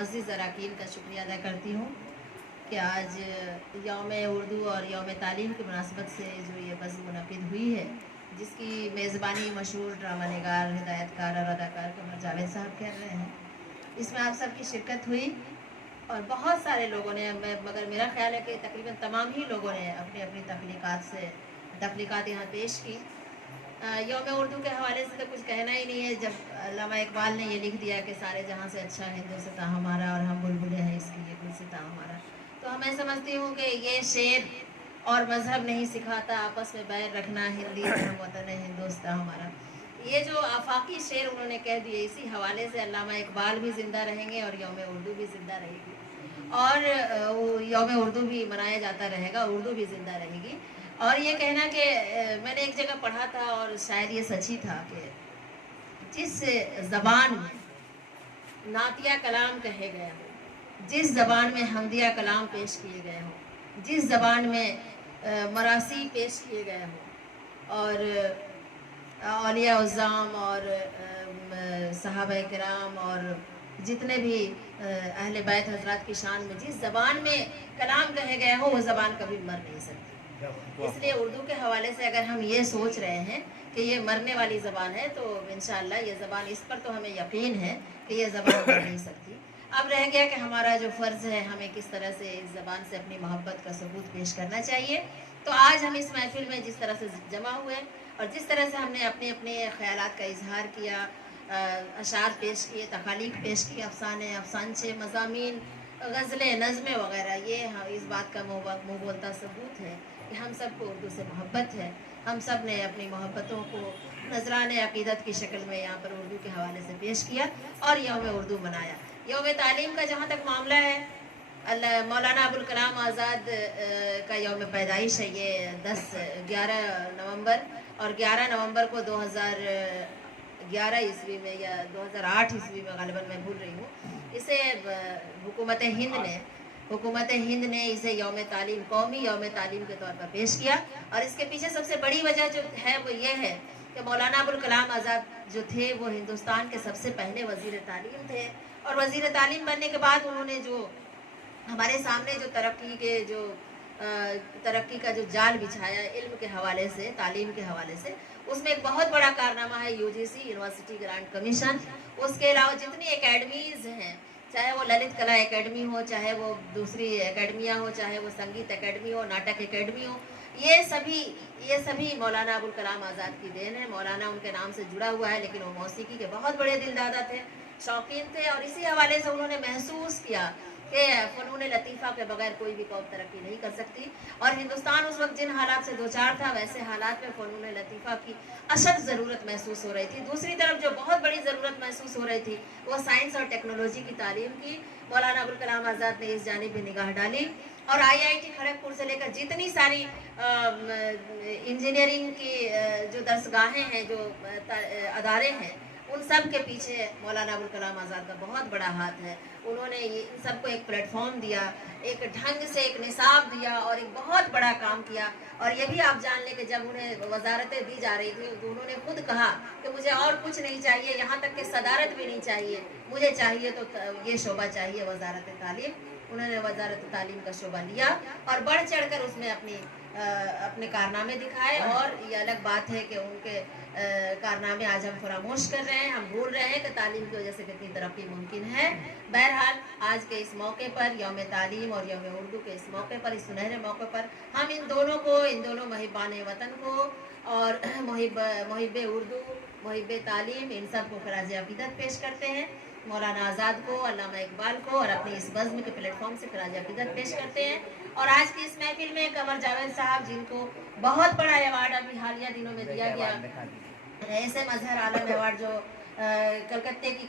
मुअज़्ज़िज़ अरकान का शुक्रिया अदा करती हूँ कि आज यौम उर्दू और यौम तालीम की मुनासबत से जो ये बज़्म मुनक़िद हुई है, जिसकी मेज़बानी मशहूर ड्रामा निगार, हिदायतकार और अदाकार कमर जावेद साहब कर रहे हैं। इसमें आप सबकी शिरकत हुई और बहुत सारे लोगों ने, मगर मेरा ख़्याल है कि तकरीबन तमाम ही लोगों ने अपनी अपनी तख्लीक़ात यहाँ पेश की। यौम उर्दू के हवाले से तो कुछ कहना ही नहीं है। जब अल्लामा इकबाल ने ये लिख दिया कि सारे जहाँ से अच्छा हिंदुस्तान हमारा और हम बुलबुलें हैं इसकी ये गुलसितां हमारा, तो मैं समझती हूँ कि ये शेर और मज़हब नहीं सिखाता आपस में बैर रखना, हिंदी हम वतन है हिंदुस्तान हमारा। ये जो आफाकी शेर उन्होंने कह दिए, इसी हवाले से अल्लामा इकबाल भी ज़िंदा रहेंगे और यौम उर्दू भी ज़िंदा रहेगी और यौम उर्दू भी मनाया जाता रहेगा, उर्दू भी ज़िंदा रहेगी। और ये कहना कि मैंने एक जगह पढ़ा था और शायद ये सच ही था कि जिस ज़बान में नातिया कलाम कहे गए हों, जिस ज़बान में हमदिया कलाम पेश किए गए हों, जिस ज़बान में मरासी पेश किए गए हों और औलिया उज़्ज़ाम और सहाबा किराम और जितने भी अहले बैत हज़रात की शान में जिस ज़बान में कलाम कहे गए हो, वो ज़बान कभी मर नहीं सकती। इसलिए उर्दू के हवाले से अगर हम ये सोच रहे हैं कि ये मरने वाली ज़बान है, तो इंशाअल्लाह ये ज़बान, इस पर तो हमें यकीन है कि ये ज़बान मर नहीं सकती। अब रह गया कि हमारा जो फ़र्ज़ है, हमें किस तरह से इस ज़बान से अपनी मोहब्बत का सबूत पेश करना चाहिए। तो आज हम इस महफ़िल में जिस तरह से जमा हुए और जिस तरह से हमने अपने अपने ख़यालात का इजहार किया, अशार पेश किए, तखालीक पेश किए, अफ़साने, अफ़सानचे, मज़ामीन, गज़लें, नज़में वग़ैरह, ये इस बात का मुँह बोलता सबूत है कि हम सब को उर्दू से मोहब्बत है। हम सब ने अपनी मोहब्बतों को नजराने अक़ीदत की शक्ल में यहाँ पर उर्दू के हवाले से पेश किया और यौम उर्दू मनाया। यौम तालीम का जहाँ तक मामला है, मौलाना अबुल कलाम आज़ाद का यौम पैदाइश है, ये 11 नवंबर और 11 नवंबर को 2011 ईस्वी में या 2008 ईस्वी में, ग़ालिबन मैं भूल रही हूँ, इसे हुकूमत हिंद ने इसे यौम तालीम, कौमी यौम तालीम के तौर पर पेश किया। और इसके पीछे सबसे बड़ी वजह जो है वो ये है कि मौलाना अबुल कलाम आज़ाद जो थे वो हिंदुस्तान के सबसे पहले वज़ीर तालीम थे और वज़ीर तालीम बनने के बाद उन्होंने जो हमारे सामने जो तरक्की का जो जाल बिछाया इल्म के हवाले से, तालीम के हवाले से, उसमें एक बहुत बड़ा कारनामा है यूजीसी, यूनिवर्सिटी ग्रांट कमीशन। उसके अलावा जितनी एकेडमीज़ हैं, चाहे वो ललित कला एकेडमी हो, चाहे वो दूसरी एकेडमियाँ हो, चाहे वो संगीत एकेडमी हो, नाटक एकेडमी हो, ये सभी मौलाना अबुल कलाम आज़ाद की देन है। मौलाना उनके नाम से जुड़ा हुआ है, लेकिन वो मौसीकी के बहुत बड़े दिलदादा थे, शौकीन थे और इसी हवाले से उन्होंने महसूस किया कि फ़नून लतीफ़ा के बगैर कोई भी कौम तरक्की नहीं कर सकती। और हिंदुस्तान उस वक्त जिन हालात से दो चार था, वैसे हालात में फ़नून लतीफ़ा की अशद ज़रूरत महसूस हो रही थी। दूसरी तरफ जो बहुत बड़ी ज़रूरत महसूस हो रही थी वो साइंस और टेक्नोलॉजी की तालीम की। मौलाना अबुल कलाम आज़ाद ने इस जानिब भी निगाह डाली और IIT खड़गपुर से लेकर जितनी सारी इंजीनियरिंग की जो दरसगाहें हैं, जो अदारे हैं, उन सब के पीछे मौलाना अबुल कलाम आज़ाद का बहुत बड़ा हाथ है। उन्होंने इन सबको एक प्लेटफॉर्म दिया, एक ढंग से एक निसाब दिया और एक बहुत बड़ा काम किया। और ये भी आप जान लें कि जब उन्हें वजारतें दी जा रही थी तो उन्होंने खुद कहा कि मुझे और कुछ नहीं चाहिए, यहाँ तक कि सदारत भी नहीं चाहिए, मुझे चाहिए तो ये शोबा चाहिए, वजारत तालीम। उन्होंने वजारत तालीम का शोबा लिया और बढ़ चढ़ कर उसमें अपने कारनामे दिखाए। और ये अलग बात है कि उनके कारनामे आज हम फरामोश कर रहे हैं, हम भूल रहे हैं कि तालीम की वजह से कितनी तरक्की मुमकिन है। बहरहाल आज के इस मौके पर, यौम तालीम और यौम उर्दू के इस मौके पर, इस सुनहरे मौके पर, हम इन दोनों मुहिब्बान वतन को और मुहिब उर्दू, मुहिब तालीम, इन सब को खराज अक़ीदत पेश करते हैं। मौलाना आज़ाद को, अल्लामा इकबाल को और अपनी इस बज़्म के प्लेटफॉर्म से खराज अक़ीदत पेश करते हैं। और आज की इस महफिल में कमर जावेद साहब, जिनको बहुत बड़ा अवार्ड अभी हालिया दिनों में दिया गया, ऐसे मजहर आलम अवार्ड, जो कलकत्ते की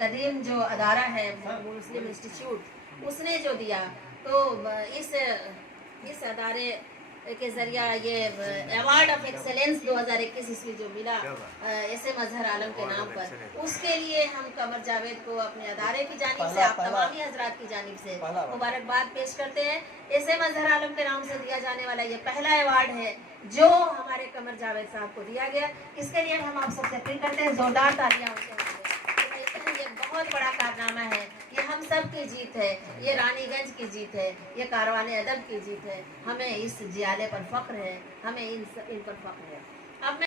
कदीम जो अदारा है मुस्लिम इंस्टीट्यूट, उसने जो दिया, तो इस अदारे के ज़रिया ये अवार्ड ऑफ एक्सेलेंस 2021 ईस्वी जो मिला ऐसे मजहर आलम के नाम पर, उसके लिए हम कमर जावेद को अपने अदारे की जानिब से, आप तमामी हजरात की जानिब से मुबारकबाद पेश करते हैं। ऐसे मजहर आलम के नाम से दिया जाने वाला ये पहला अवार्ड है जो हमारे कमर जावेद साहब को दिया गया। इसके लिए हम आप सबसे अपील करते हैं, जोरदार तालियां उनके लिए। بہت بڑا کارنامہ ہے، یہ ہم سب کی جیت ہے، یہ رانی گنج کی جیت ہے، یہ کاروان ادب کی جیت ہے. ہمیں اس جیالے پر فخر ہے، ہمیں ان پر فخر ہے. اب میں